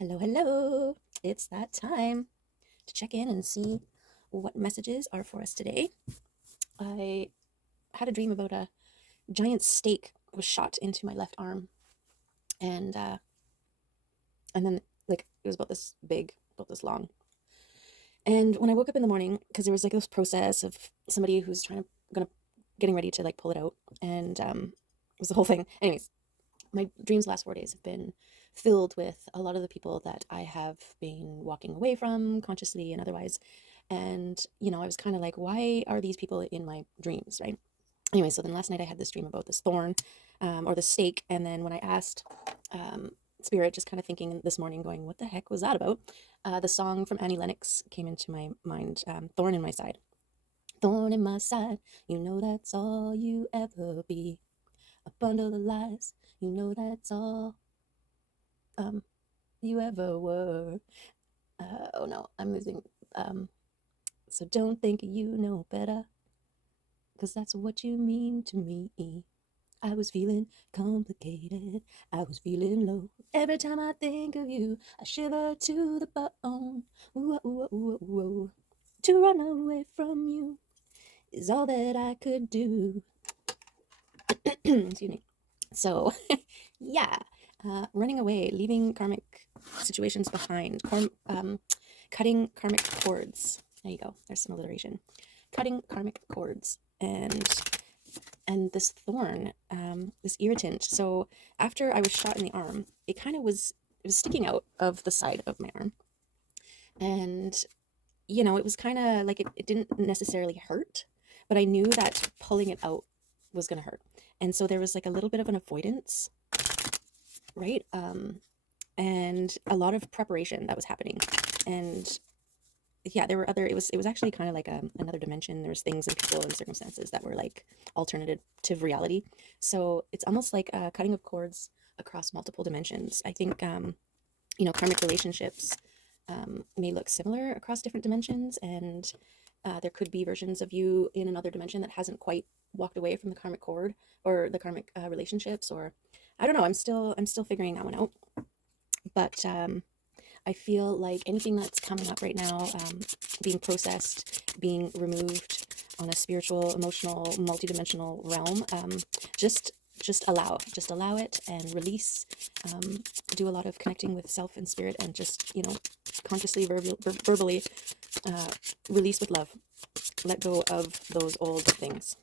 Hello, hello. It's that time to check in and see what messages are for us today. I had a dream about a giant stake was shot into my left arm, and and then like it was about this big, about this long. And when I woke up in the morning, because there was like this process of somebody who's getting ready to like pull it out, and it was the whole thing. Anyways, my dreams last 4 days have been filled with a lot of the people that I have been walking away from consciously and otherwise. And, I was kind of like, why are these people in my dreams, right? Anyway, so then last night I had this dream about this thorn or the stake. And then when I asked Spirit, just kind of thinking this morning, going, what the heck was that about? The song from Annie Lennox came into my mind, Thorn in My Side. Thorn in my side, you know that's all you ever be. A bundle of lies, you know that's all you ever were. Oh no, I'm losing. Um, so don't think you know better, cause that's what you mean to me. I was feeling complicated. I was feeling low. Every time I think of you, I shiver to the bone. Ooh, ooh, ooh, ooh, ooh. To run away from you is all that I could do. Excuse me. So, yeah, running away, leaving karmic situations behind, cutting karmic cords. There you go. There's some alliteration. Cutting karmic cords and this thorn, this irritant. So after I was shot in the arm, it was sticking out of the side of my arm, and it was kind of like it didn't necessarily hurt, but I knew that pulling it out was gonna hurt, and so there was like a little bit of an avoidance, right? And a lot of preparation that was happening, and yeah, there were other. It was actually kind of like another dimension. There was things and people and circumstances that were like alternative reality. So it's almost like a cutting of cords across multiple dimensions. I think karmic relationships may look similar across different dimensions, and there could be versions of you in another dimension that hasn't quite walked away from the karmic cord or the karmic relationships, or I don't know. I'm still figuring that one out, but I feel like anything that's coming up right now, being processed, being removed on a spiritual, emotional, multidimensional realm, just allow it and release. Do a lot of connecting with self and spirit, and just consciously, verbally, uh, release with love. Let go of those old things.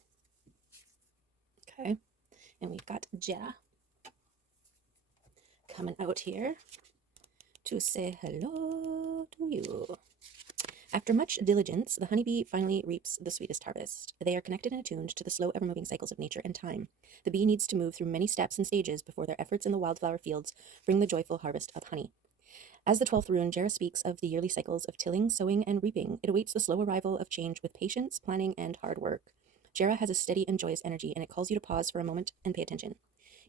Okay, and we've got Jera coming out here to say hello to you. After much diligence, the honeybee finally reaps the sweetest harvest. They are connected and attuned to the slow, ever-moving cycles of nature and time. The bee needs to move through many steps and stages before their efforts in the wildflower fields bring the joyful harvest of honey. As the 12th rune, Jera speaks of the yearly cycles of tilling, sowing, and reaping. It awaits the slow arrival of change with patience, planning, and hard work. Jera has a steady and joyous energy, and it calls you to pause for a moment and pay attention.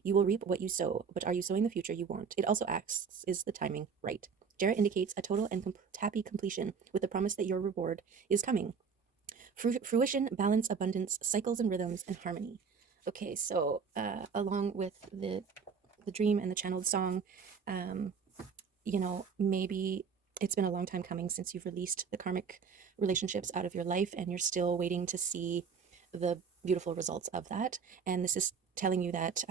You will reap what you sow, but are you sowing the future you want? It also asks, is the timing right? Jera indicates a total and happy completion, with the promise that your reward is coming. Fruition, balance, abundance, cycles and rhythms, and harmony. Okay, so along with the dream and the channeled song, maybe it's been a long time coming since you've released the karmic relationships out of your life, and you're still waiting to see the beautiful results of that. And this is telling you that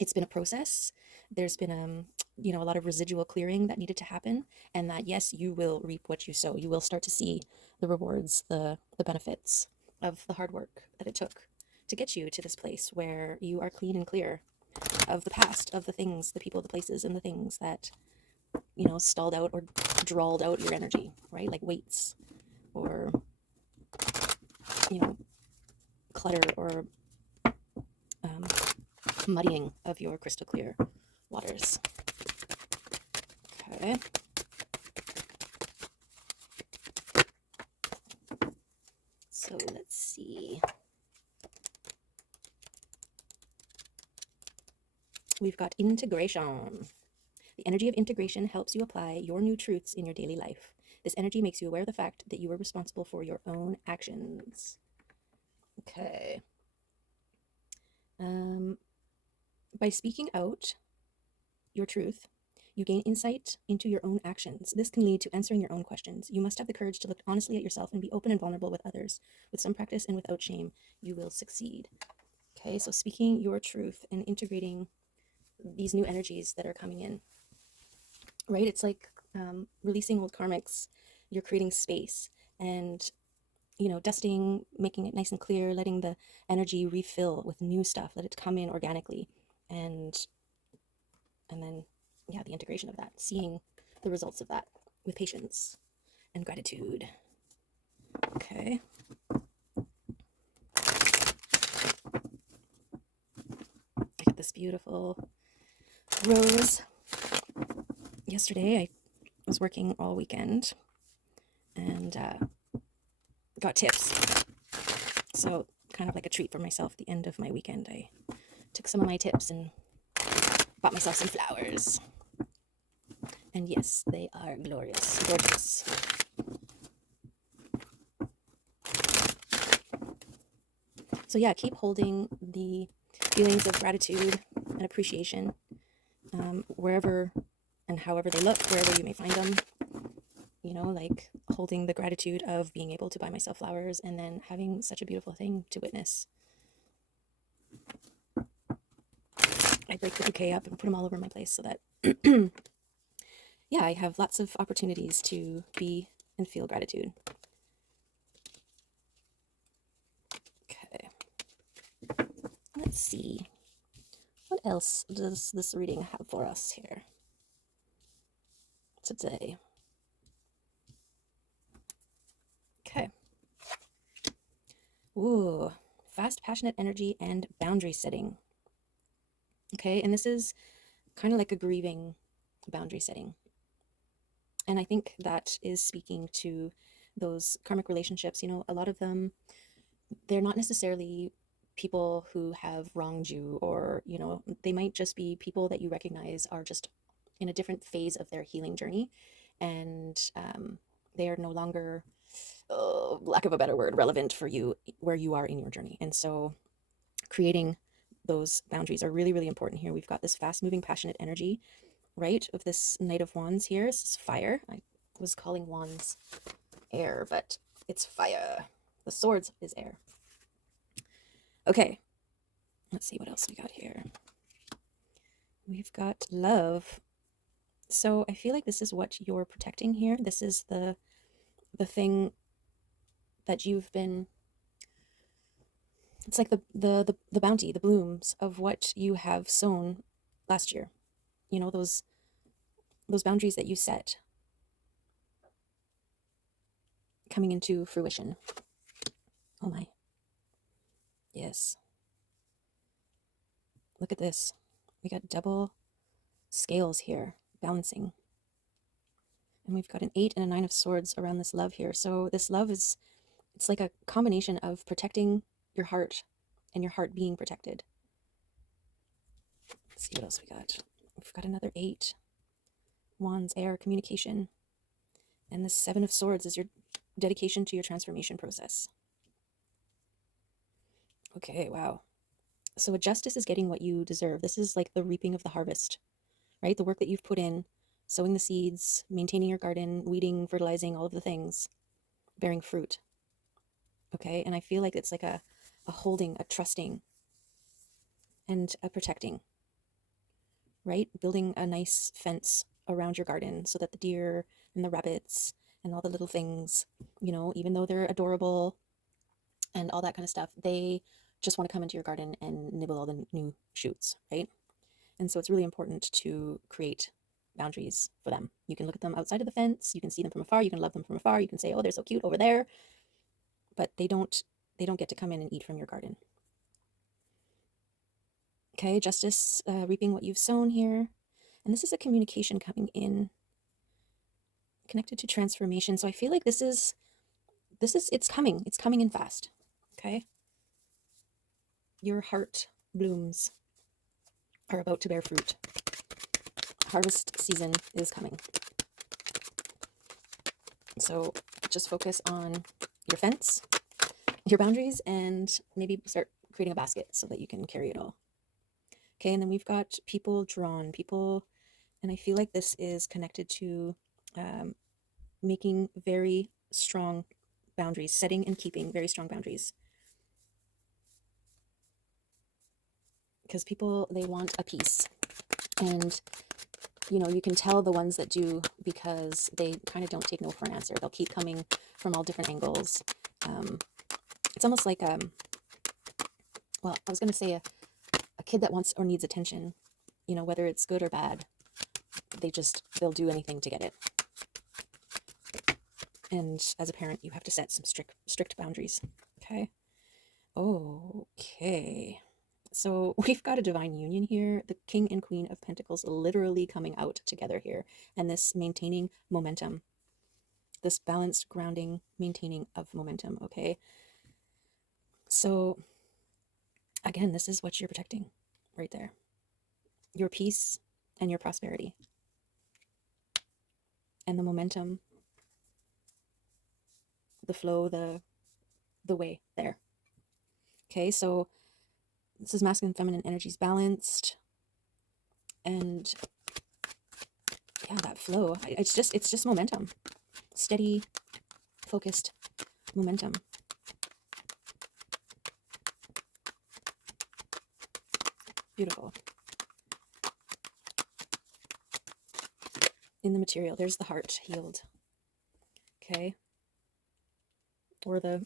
it's been a process. There's been a lot of residual clearing that needed to happen, and that yes, you will reap what you sow. You will start to see the rewards, the benefits of the hard work that it took to get you to this place where you are clean and clear of the past, of the things, the people, the places, and the things that stalled out or drawled out your energy, right? Like weights or clutter or um, muddying of your crystal clear waters. Okay. So let's see. We've got integration. The energy of integration helps you apply your new truths in your daily life. This energy makes you aware of the fact that you are responsible for your own actions. Okay. By speaking out your truth, You gain insight into your own actions. This can lead to answering your own questions. You must have the courage to look honestly at yourself and be open and vulnerable with others. With some practice and without shame, you will succeed. Okay, so speaking your truth and integrating these new energies that are coming in, right? It's like releasing old karmics. You're creating space and, you know, dusting, making it nice and clear, letting the energy refill with new stuff, let it come in organically. And then, yeah, the integration of that, seeing the results of that with patience and gratitude. Okay. I get this beautiful rose. Yesterday, I was working all weekend and got tips. So, kind of like a treat for myself at the end of my weekend, I took some of my tips and bought myself some flowers. And yes, they are glorious, gorgeous. So yeah, keep holding the feelings of gratitude and appreciation wherever and however they look, wherever you may find them. You know, like holding the gratitude of being able to buy myself flowers and then having such a beautiful thing to witness. I break the bouquet up and put them all over my place so that, yeah, I have lots of opportunities to be and feel gratitude. Okay. Let's see. What else does this reading have for us here today? Okay. Ooh, fast, passionate energy and boundary setting. Okay, and this is kind of like a grieving boundary setting. And I think that is speaking to those karmic relationships. You know, a lot of them, they're not necessarily people who have wronged you, or, you know, they might just be people that you recognize are just in a different phase of their healing journey. And they are no longer, lack of a better word, relevant for you where you are in your journey. And so creating those boundaries are really, really important here. We've got this fast moving, passionate energy, right, of this Knight of Wands here. This is fire. I was calling wands air, but it's fire. The swords is air. Okay, let's see what else we got here. We've got love. So I feel like this is what you're protecting here. This is the thing that you've been, it's like the bounty, the blooms of what you have sown last year. You know, those boundaries that you set coming into fruition. Oh my. Yes. Look at this. We got double scales here, balancing. And we've got an 8 and a 9 of swords around this love here. So this love is, it's like a combination of protecting your heart and your heart being protected. Let's see what else we got. We've got another 8. Wands, air, communication. And the 7 of swords is your dedication to your transformation process. Okay, wow. So justice is getting what you deserve. This is like the reaping of the harvest, right? The work that you've put in, sowing the seeds, maintaining your garden, weeding, fertilizing, all of the things, bearing fruit. Okay, and I feel like it's like a holding, a trusting, and a protecting, right? Building a nice fence around your garden so that the deer and the rabbits and all the little things, you know, even though they're adorable and all that kind of stuff, they just want to come into your garden and nibble all the new shoots, right? And so it's really important to create boundaries for them. You can look at them outside of the fence, you can see them from afar, you can love them from afar, you can say, oh, they're so cute over there, but they don't get to come in and eat from your garden. Okay, justice, reaping what you've sown here. And this is a communication coming in, connected to transformation. So I feel like this is, it's coming in fast. Okay. Your heart blooms are about to bear fruit. Harvest season is coming. So just focus on your fence, your boundaries, and maybe start creating a basket so that you can carry it all. Okay, and then we've got people drawn, people And I feel like this is connected to making very strong boundaries, setting and keeping very strong boundaries. Because people, they want a peace. And, you know, you can tell the ones that do because they kind of don't take no for an answer. They'll keep coming from all different angles. It's almost like, well, I was going to say a kid that wants or needs attention, you know, whether it's good or bad, they'll do anything to get it. And as a parent, you have to set some strict boundaries. Okay. Okay. So we've got a divine union here, the King and Queen of Pentacles literally coming out together here, and this maintaining momentum, this balanced grounding, maintaining of momentum. Okay. So again, this is what you're protecting right there. Your peace and your prosperity and the momentum, the flow, the way there. Okay, so this is masculine and feminine energies balanced, and yeah, that flow. It's just momentum, steady, focused momentum. Beautiful. In the material, there's the heart healed. Okay, or the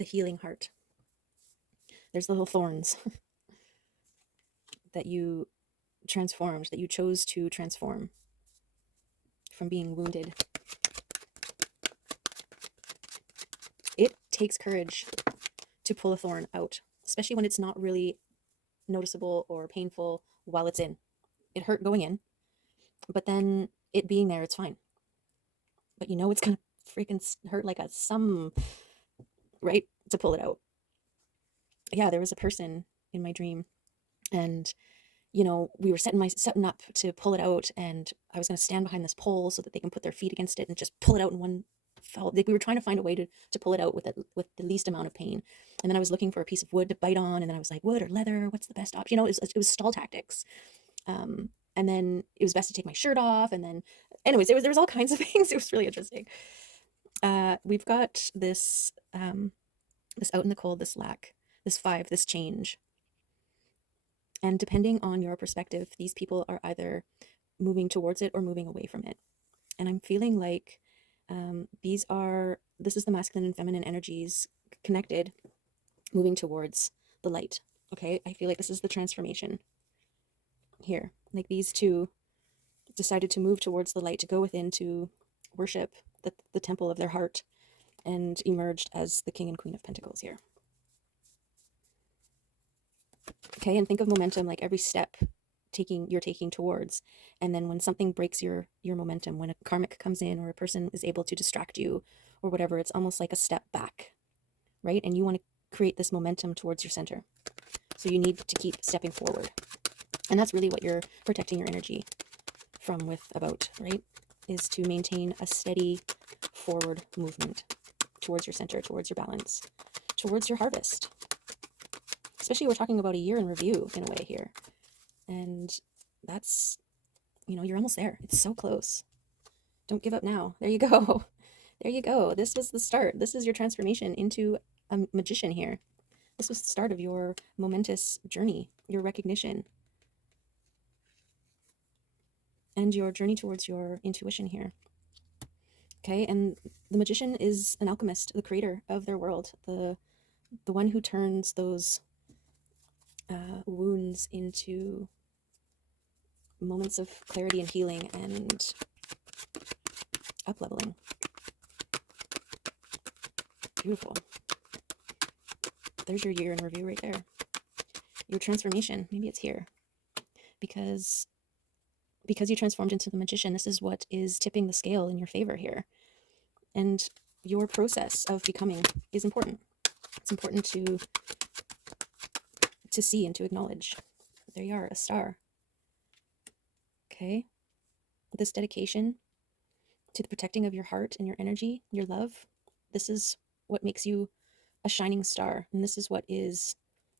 healing heart. There's the little thorns that you transformed, that you chose to transform from being wounded. It takes courage to pull a thorn out, especially when it's not really noticeable or painful while it's in. It hurt going in, but then it being there, it's fine. But you know it's gonna freaking hurt like right, to pull it out. Yeah, there was a person in my dream, and you know, we were setting up to pull it out, and I was going to stand behind this pole so that they can put their feet against it and just pull it out in one fell. Like, we were trying to find a way to pull it out with the least amount of pain. And then I was looking for a piece of wood to bite on, and then I was like, wood or leather, what's the best option? You know, it was stall tactics. And then it was best to take my shirt off, and then, anyways, there was all kinds of things. It was really interesting. We've got this this out in the cold, this lack, this 5, this change. And depending on your perspective, these people are either moving towards it or moving away from it. And I'm feeling like this is the masculine and feminine energies connected, moving towards the light. Okay, I feel like this is the transformation here. Like, these two decided to move towards the light, to go within, to worship the temple of their heart, and emerged as the King and Queen of Pentacles here. Okay, and think of momentum like every step you're taking towards, and then when something breaks your momentum, when a karmic comes in or a person is able to distract you or whatever, it's almost like a step back, right? And you want to create this momentum towards your center, so you need to keep stepping forward. And that's really what you're protecting your energy from about, right? Is to maintain a steady forward movement towards your center, towards your balance, towards your harvest. Especially, we're talking about a year in review in a way here. And that's, you know, you're almost there. It's so close. Don't give up now. There you go. There you go. This was the start. This is your transformation into a magician here. This was the start of your momentous journey, your recognition, and your journey towards your intuition here. Okay, and the magician is an alchemist, the creator of their world, the one who turns those wounds into moments of clarity and healing and up-leveling. Beautiful. There's your year in review right there. Your transformation, maybe it's here. Because you transformed into the magician, this is what is tipping the scale in your favor here. And your process of becoming is important. It's important to see and to acknowledge. There you are, a star. Okay. This dedication to the protecting of your heart and your energy, your love, this is what makes you a shining star. And this is what is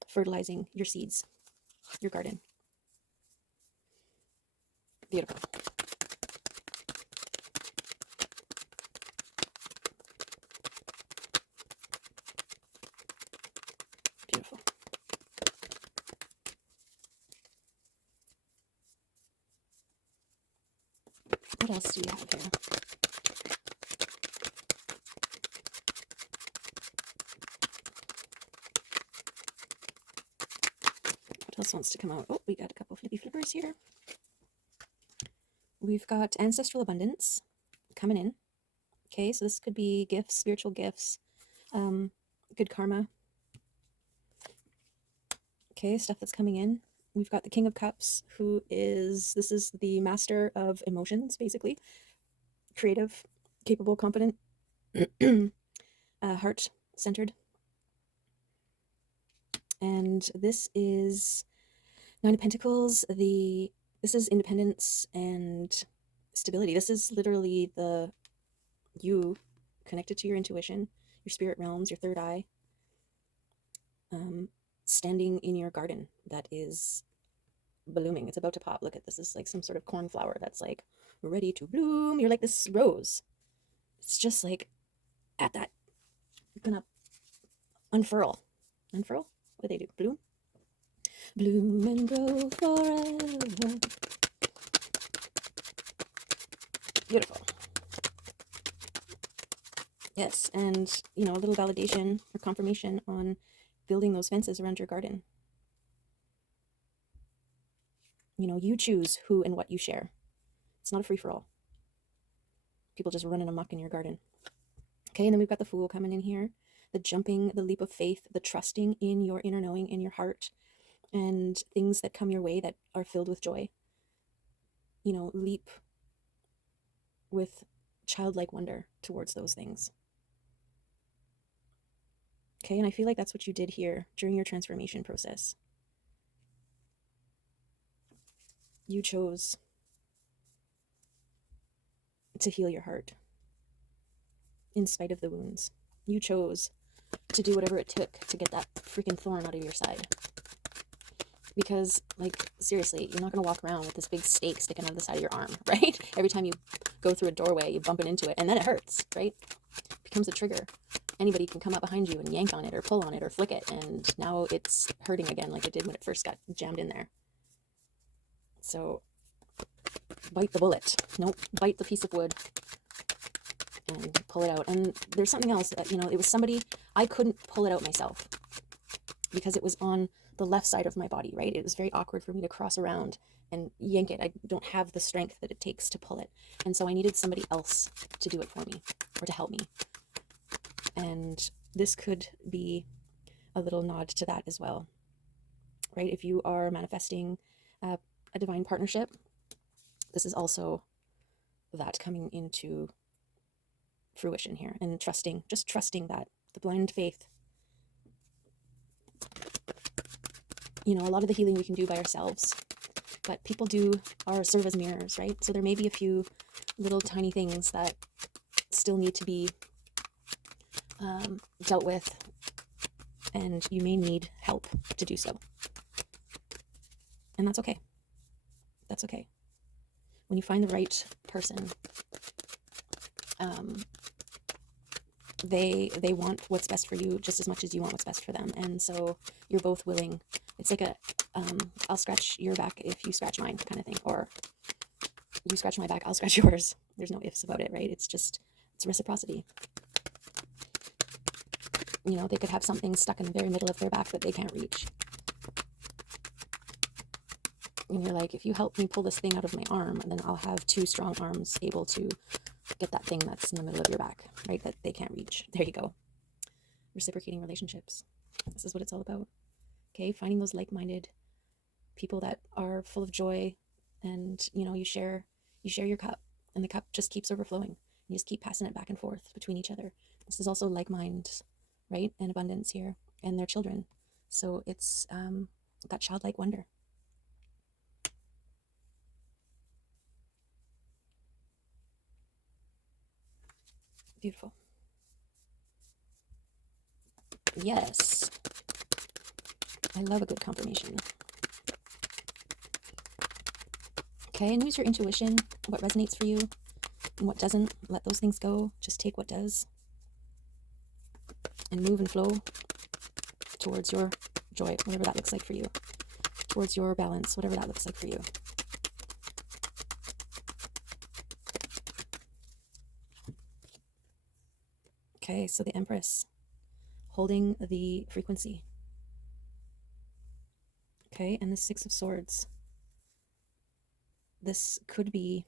fertilizing your seeds, your garden. Beautiful. Beautiful. What else do you have here? What else wants to come out? Oh, we got a couple flippy flippers here. We've got ancestral abundance coming in. Okay, so this could be gifts, spiritual gifts, good karma. Okay, stuff that's coming in. We've got the King of Cups, this is the master of emotions, basically. Creative, capable, competent, heart-centered. And this is Nine of Pentacles. This is independence and stability. This is literally you connected to your intuition, your spirit realms, your third eye, standing in your garden that is blooming. It's about to pop. Look at this. This is like some sort of cornflower that's like ready to bloom. You're like this rose. It's just like at that, gonna unfurl. Unfurl? What do they do? Bloom? Bloom and grow forever. Beautiful. Yes, and a little validation or confirmation on building those fences around your garden. You choose who and what you share. It's not a free-for-all. People just running amok in your garden. Okay, and then we've got the Fool coming in here. The jumping, the leap of faith, the trusting in your inner knowing, in your heart, and things that come your way that are filled with joy. Leap with childlike wonder towards those things. Okay, and I feel like that's what you did here during your transformation process. You chose to heal your heart in spite of the wounds. You chose to do whatever it took to get that freaking thorn out of your side. Because, seriously, you're not going to walk around with this big stake sticking out of the side of your arm, right? Every time you go through a doorway, you bump into it, and then it hurts, right? It becomes a trigger. Anybody can come up behind you and yank on it or pull on it or flick it, and now it's hurting again like it did when it first got jammed in there. So, bite the bullet. Nope, bite the piece of wood and pull it out. And there's something else that, it was somebody, I couldn't pull it out myself because it was on the left side of my body, right? It was very awkward for me to cross around and yank it. I don't have the strength that it takes to pull it. And so I needed somebody else to do it for me or to help me. And this could be a little nod to that as well, right? If you are manifesting a divine partnership, this is also that coming into fruition here, and just trusting that, the blind faith. A lot of the healing we can do by ourselves, but people serve as mirrors, right? So there may be a few little tiny things that still need to be dealt with, and you may need help to do so. And that's okay. That's okay. When you find the right person, they want what's best for you just as much as you want what's best for them. And so you're both willing. It's like I'll scratch your back if you scratch mine kind of thing, or you scratch my back, I'll scratch yours. There's no ifs about it, right? It's reciprocity. They could have something stuck in the very middle of their back that they can't reach. And you're like, if you help me pull this thing out of my arm, then I'll have two strong arms able to get that thing that's in the middle of your back, right? That they can't reach. There you go. Reciprocating relationships. This is what it's all about. Okay, finding those like-minded people that are full of joy, and you share your cup, and the cup just keeps overflowing. You just keep passing it back and forth between each other. This is also like minds, right? And abundance here, and their children. So it's that childlike wonder. Beautiful. Yes. I love a good confirmation. Okay, and use your intuition, what resonates for you and what doesn't. Let those things go. Just take what does and move and flow towards your joy, whatever that looks like for you, towards your balance, whatever that looks like for you. Okay, so the Empress holding the frequency. Okay, and the Six of Swords. This could be,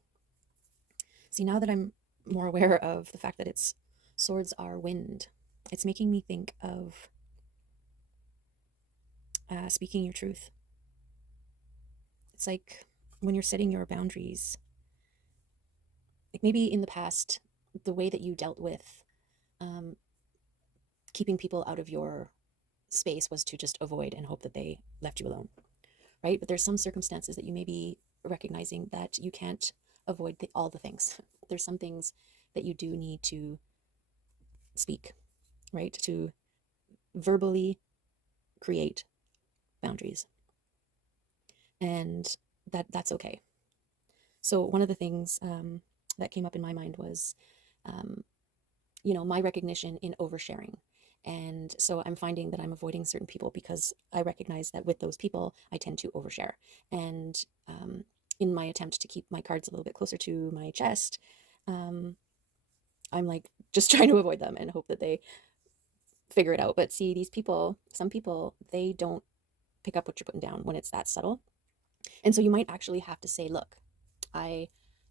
see, now that I'm more aware of the fact that it's swords are wind, it's making me think of speaking your truth. It's like when you're setting your boundaries, like maybe in the past, the way that you dealt with keeping people out of your space was to just avoid and hope that they left you alone, right? But there's some circumstances that you may be recognizing that you can't avoid all the things. There's some things that you do need to speak, right? To verbally create boundaries. And that's okay. So one of the things that came up in my mind was, my recognition in oversharing. And so I'm finding that I'm avoiding certain people because I recognize that with those people, I tend to overshare. And in my attempt to keep my cards a little bit closer to my chest, I'm like just trying to avoid them and hope that they figure it out. But see, these people, some people, they don't pick up what you're putting down when it's that subtle. And so you might actually have to say, look, I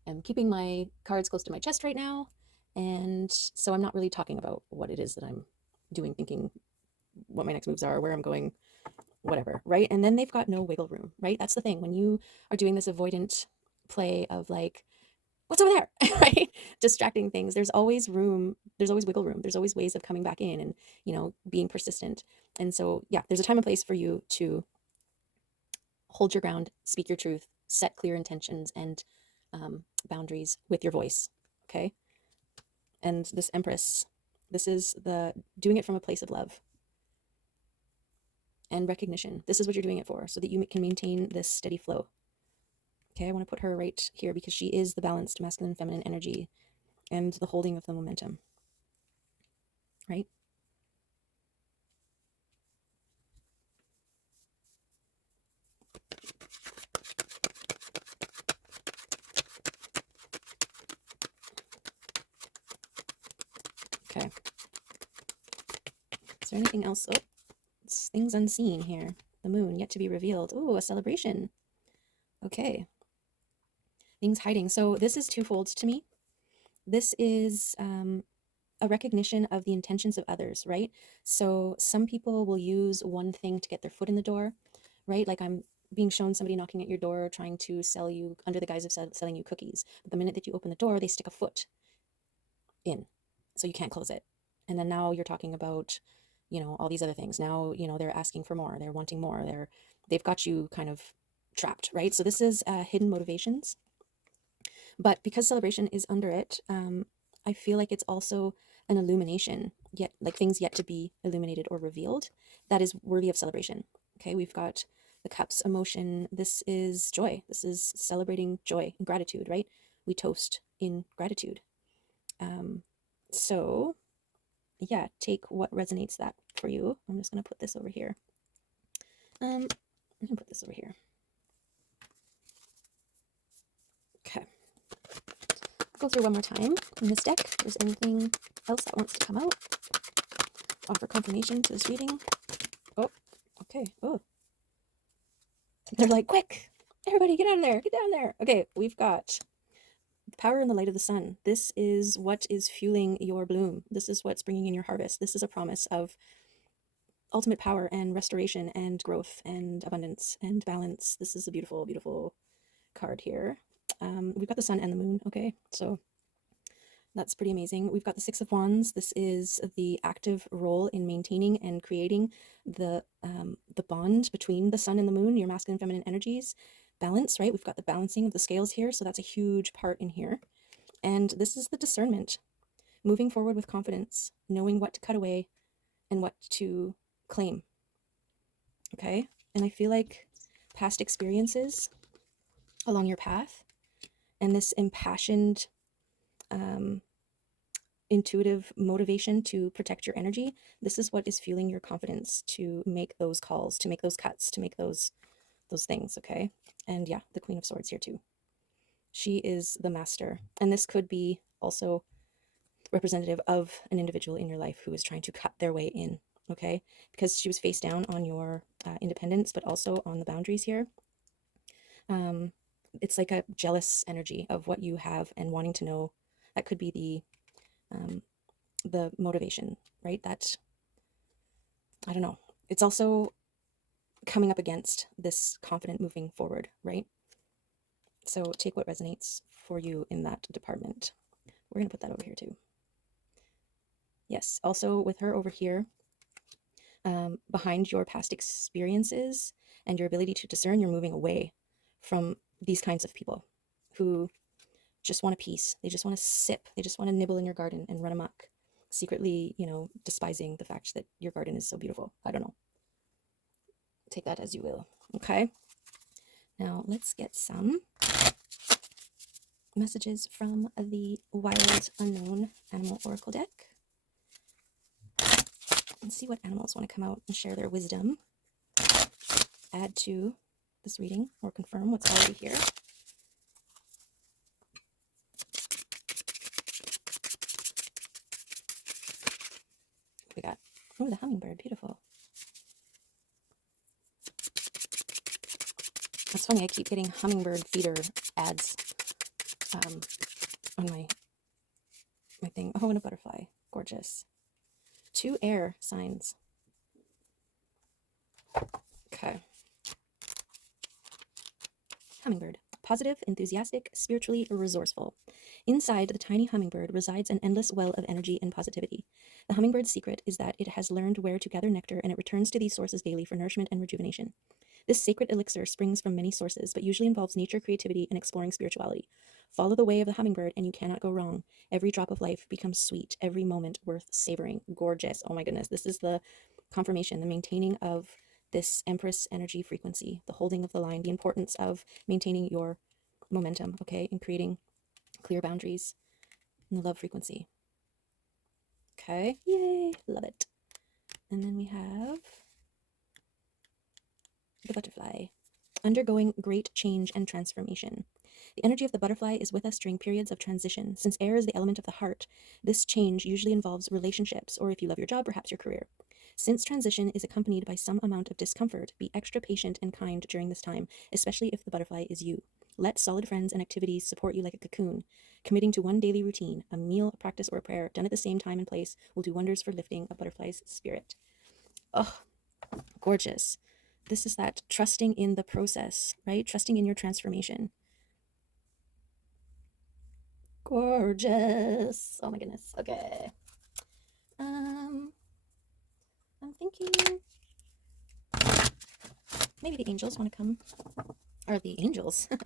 am keeping my cards close to my chest right now. And so I'm not really talking about what it is that I'm doing, thinking what my next moves are, where I'm going, whatever, right? And then they've got no wiggle room, right? That's the thing. When you are doing this avoidant play of like, what's over there, right? Distracting things, there's always room, there's always wiggle room, there's always ways of coming back in and, being persistent. And so, yeah, there's a time and place for you to hold your ground, speak your truth, set clear intentions and boundaries with your voice, okay? And this Empress, this is the doing it from a place of love and recognition. This is what you're doing it for, so that you can maintain this steady flow. Okay, I want to put her right here because she is the balanced masculine and feminine energy and the holding of the momentum, right? Okay. Is there anything else? Oh, it's things unseen here. The moon yet to be revealed. Ooh, a celebration. Okay. Things hiding. So this is twofold to me. This is a recognition of the intentions of others, right? So some people will use one thing to get their foot in the door, right? Like I'm being shown somebody knocking at your door trying to sell you under the guise of selling you cookies. But the minute that you open the door, they stick a foot in, so you can't close it. And then now you're talking about, all these other things. Now, they're asking for more, they're wanting more, they've got you kind of trapped, right? So this is hidden motivations. But because celebration is under it, I feel like it's also an illumination, yet like things yet to be illuminated or revealed, that is worthy of celebration. Okay, we've got the cups, emotion. This is joy. This is celebrating joy and gratitude, right? We toast in gratitude. So yeah, take what resonates that for you. I'm just going to put this over here. I'm going to put this over here. Okay. Go through one more time in this deck. If there's anything else that wants to come out. Offer confirmation to this reading. Oh, okay. Oh. They're like, quick! Everybody get out of there! Get down there! Okay, we've got the power and the light of the sun. This is what is fueling your bloom. This is what's bringing in your harvest. This is a promise of ultimate power and restoration and growth and abundance and balance. This is a beautiful, beautiful card here. We've got the sun and the moon. Okay, so that's pretty amazing. We've got the Six of Wands. This is the active role in maintaining and creating the bond between the sun and the moon, your masculine and feminine energies. Balance, right? We've got the balancing of the scales here, so that's a huge part in here. And this is the discernment, moving forward with confidence, knowing what to cut away and what to claim. Okay, and I feel like past experiences along your path and this impassioned, intuitive motivation to protect your energy, this is what is fueling your confidence to make those calls, to make those cuts, to make those things, okay? And yeah, the Queen of Swords here too. She is the master. And this could be also representative of an individual in your life who is trying to cut their way in, okay? Because she was face down on your independence, but also on the boundaries here. It's like a jealous energy of what you have and wanting to know. That could be the motivation, right? That, I don't know. It's also coming up against this confident moving forward, right? So take what resonates for you in that department. We're going to put that over here too. Yes, also with her over here, behind your past experiences and your ability to discern, you're moving away from these kinds of people who just want a piece. They just want to sip. They just want to nibble in your garden and run amok, secretly, despising the fact that your garden is so beautiful. I don't know. Take that as you will. Okay. Now let's get some messages from the Wild Unknown Animal Oracle deck and see what animals want to come out and share their wisdom, add to this reading, or confirm what's already here. We got, oh, the hummingbird, beautiful. That's funny, I keep getting hummingbird feeder ads on my thing. Oh, and a butterfly, gorgeous. 2 air signs. Okay. Hummingbird. Positive, enthusiastic, spiritually resourceful. Inside the tiny hummingbird resides an endless well of energy and positivity. The hummingbird's secret is that it has learned where to gather nectar, and it returns to these sources daily for nourishment and rejuvenation. This sacred elixir springs from many sources, but usually involves nature, creativity, and exploring spirituality. Follow the way of the hummingbird, and you cannot go wrong. Every drop of life becomes sweet, every moment worth savoring. Gorgeous. Oh my goodness. This is the confirmation, the maintaining of this Empress energy frequency, the holding of the line, the importance of maintaining your momentum, okay, and creating clear boundaries and the love frequency. Okay, yay, love it. And then we have the butterfly, undergoing great change and transformation. The energy of the butterfly is with us during periods of transition. Since air is the element of the heart, this change usually involves relationships, or if you love your job, perhaps your career. Since transition is accompanied by some amount of discomfort, be extra patient and kind during this time, especially if the butterfly is you. Let solid friends and activities support you like a cocoon. Committing to one daily routine, a meal, a practice, or a prayer done at the same time and place will do wonders for lifting a butterfly's spirit. Oh, gorgeous. This is that trusting in the process, right? Trusting in your transformation. Gorgeous. Oh my goodness. Okay. I'm thinking maybe the angels want to come. Or the angels. I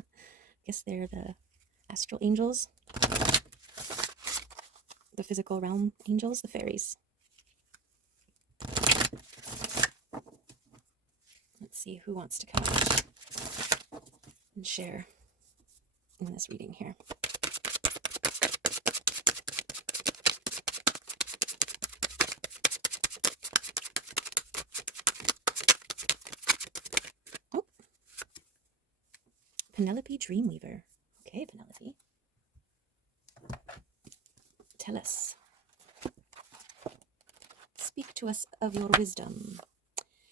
guess they're the astral angels. The physical realm angels, the fairies. Let's see who wants to come out and share in this reading here. Oh, Penelope Dreamweaver. Okay, Penelope. Tell us. Speak to us of your wisdom.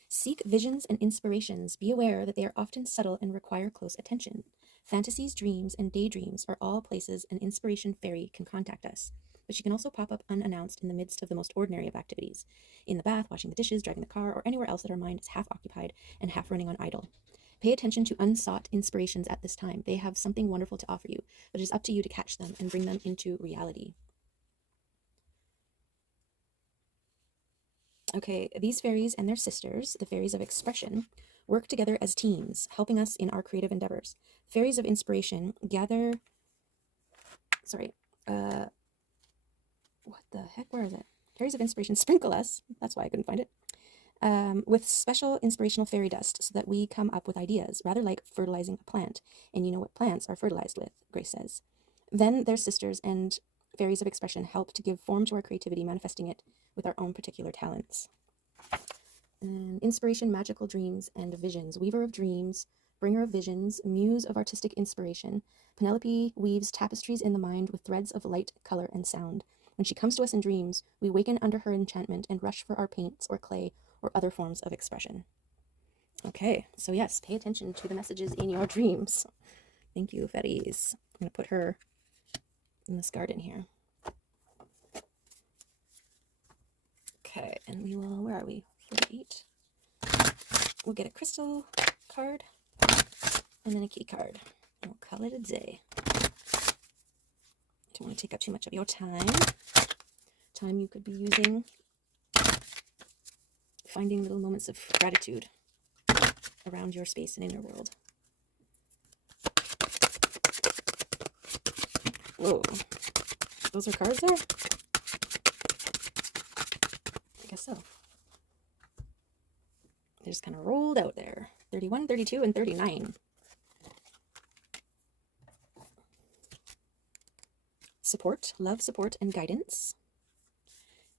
Seek visions and inspirations. Be aware that they are often subtle and require close attention. Fantasies, dreams, and daydreams are all places an inspiration fairy can contact us, but she can also pop up unannounced in the midst of the most ordinary of activities. In the bath, washing the dishes, driving the car, or anywhere else that our mind is half occupied and half running on idle. Pay attention to unsought inspirations at this time. They have something wonderful to offer you, but it is up to you to catch them and bring them into reality. Okay, these fairies and their sisters, the fairies of expression, work together as teams, helping us in our creative endeavors. Fairies of inspiration gather... what the heck? Where is it? Fairies of inspiration sprinkle us. That's why I couldn't find it. with special inspirational fairy dust so that we come up with ideas, rather like fertilizing a plant. And you know what plants are fertilized with, Grace says. Then their sisters and fairies of expression help to give form to our creativity, manifesting it with our own particular talents. And inspiration, magical dreams, and visions. Weaver of dreams, bringer of visions, muse of artistic inspiration. Penelope weaves tapestries in the mind with threads of light, color, and sound. When she comes to us in dreams, we waken under her enchantment and rush for our paints or clay or other forms of expression. Okay, so yes, pay attention to the messages in your dreams. Thank you, fairies. I'm going to put her in this garden here. Okay, and we will, where are we? 48. We'll get a crystal card and then a kitty card. We'll call it a day. Don't want to take up too much of your time. Time you could be using finding little moments of gratitude around your space and in your world. Whoa. Those are cards there? I guess so. They just kind of rolled out there. 31, 32, and 39. Support, love, support, and guidance.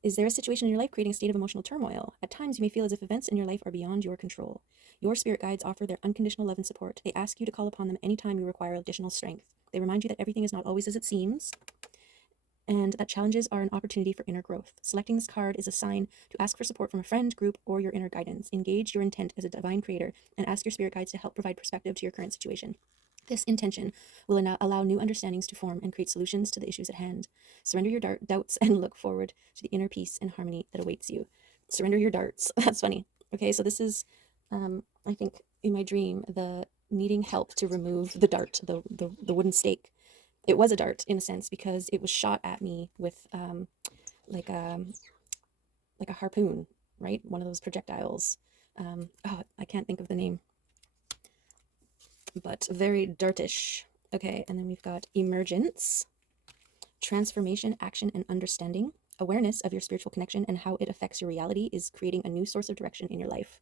Is there a situation in your life creating a state of emotional turmoil? At times, you may feel as if events in your life are beyond your control. Your spirit guides offer their unconditional love and support. They ask you to call upon them anytime you require additional strength. They remind you that everything is not always as it seems, and that challenges are an opportunity for inner growth. Selecting this card is a sign to ask for support from a friend, group, or your inner guidance. Engage your intent as a divine creator and ask your spirit guides to help provide perspective to your current situation. This intention will allow new understandings to form and create solutions to the issues at hand. Surrender your doubts and look forward to the inner peace and harmony that awaits you. Surrender your darts. That's funny. Okay, so this is, I think, in my dream, the needing help to remove the dart, the wooden stake. It was a dart in a sense because it was shot at me with like a harpoon, right? One of those projectiles. I can't think of the name, but very dartish. Okay, and then we've got emergence, transformation, action, and understanding. Awareness of your spiritual connection and how it affects your reality is creating a new source of direction in your life.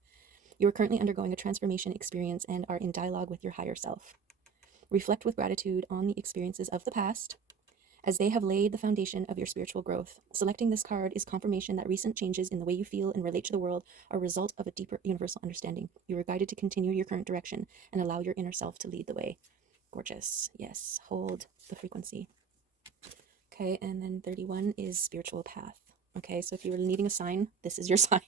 You are currently undergoing a transformation experience and are in dialogue with your higher self. Reflect with gratitude on the experiences of the past, as they have laid the foundation of your spiritual growth. Selecting this card is confirmation that recent changes in the way you feel and relate to the world are a result of a deeper universal understanding. You are guided to continue your current direction and allow your inner self to lead the way. Gorgeous. Yes, hold the frequency. Okay, and then 31 is spiritual path. Okay, so if you were needing a sign, this is your sign.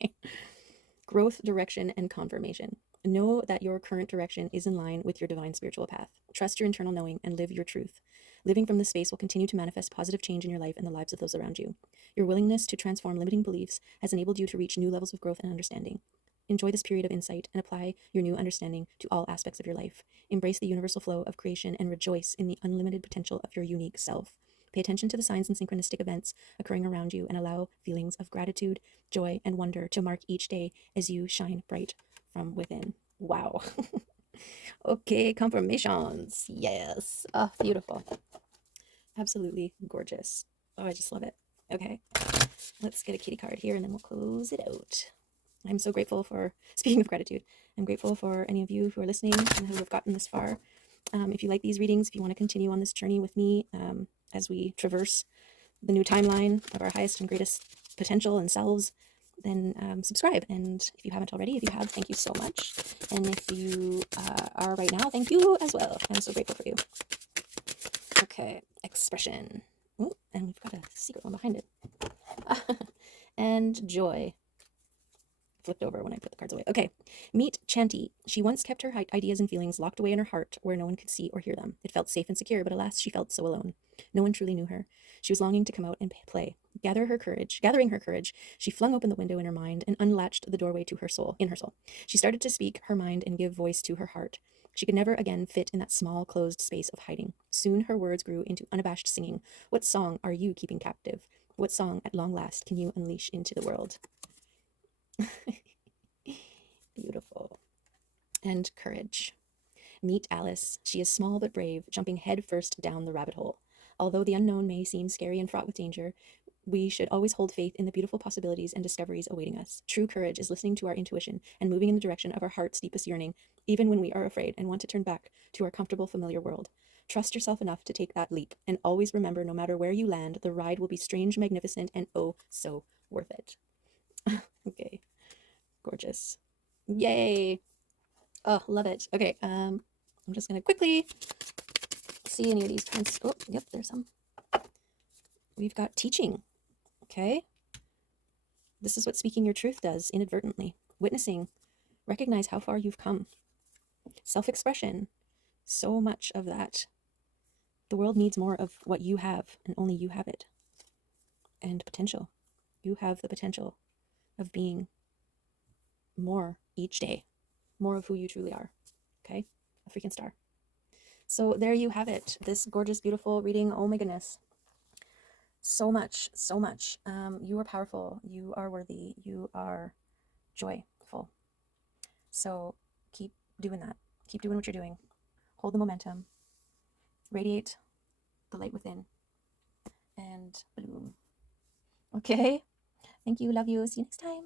Growth, direction, and confirmation. Know that your current direction is in line with your divine spiritual path. Trust your internal knowing and live your truth. Living from this space will continue to manifest positive change in your life and the lives of those around you. Your willingness to transform limiting beliefs has enabled you to reach new levels of growth and understanding. Enjoy this period of insight and apply your new understanding to all aspects of your life. Embrace the universal flow of creation and rejoice in the unlimited potential of your unique self. Pay attention to the signs and synchronistic events occurring around you and allow feelings of gratitude, joy, and wonder to mark each day as you shine bright from within. Wow. Okay, confirmations. Yes. Oh, beautiful. Absolutely gorgeous. Oh, I just love it. Okay, let's get a kitty card here and then we'll close it out. I'm so grateful for, speaking of gratitude, I'm grateful for any of you who are listening and who have gotten this far. If you like these readings, if you want to continue on this journey with me as we traverse the new timeline of our highest and greatest potential and selves, then subscribe. And if you haven't already, if you have, thank you so much. And if you are right now, thank you as well. I'm so grateful for you. Okay, expression. Oh, and we've got a secret one behind it. And joy. Flipped over when I put the cards away. Okay, meet Chanty. She once kept her ideas and feelings locked away in her heart where no one could see or hear them. It felt safe and secure, but alas, she felt so alone. No one truly knew her. She was longing to come out and play. Gathering her courage, she flung open the window in her mind and unlatched the doorway to her soul. She started to speak her mind and give voice to her heart. She could never again fit in that small, closed space of hiding. Soon her words grew into unabashed singing. What song are you keeping captive? What song, at long last, can you unleash into the world? Beautiful. And courage. Meet Alice. She is small but brave, jumping head first down the rabbit hole. Although the unknown may seem scary and fraught with danger, We should always hold faith in the beautiful possibilities and discoveries awaiting us. True courage is listening to our intuition and moving in the direction of our heart's deepest yearning, even when we are afraid and want to turn back to our comfortable, familiar world. Trust yourself enough to take that leap, and always remember, no matter where you land, the ride will be strange, magnificent, and oh so worth it. Okay, gorgeous. Yay. Oh, love it. Okay, I'm just gonna quickly see any of these trends. Oh, yep, there's some. We've got teaching. Okay. This is what speaking your truth does inadvertently. Witnessing. Recognize how far you've come. Self-expression. So much of that. The world needs more of what you have, and only you have it. And potential. You have the potential of being more each day. More of who you truly are. Okay? A freaking star. So there you have it. This gorgeous, beautiful reading. Oh my goodness. So much, so much. You are powerful. You are worthy. You are joyful. So keep doing that. Keep doing what you're doing. Hold the momentum. Radiate the light within. And bloom. Okay? Thank you. Love you. See you next time.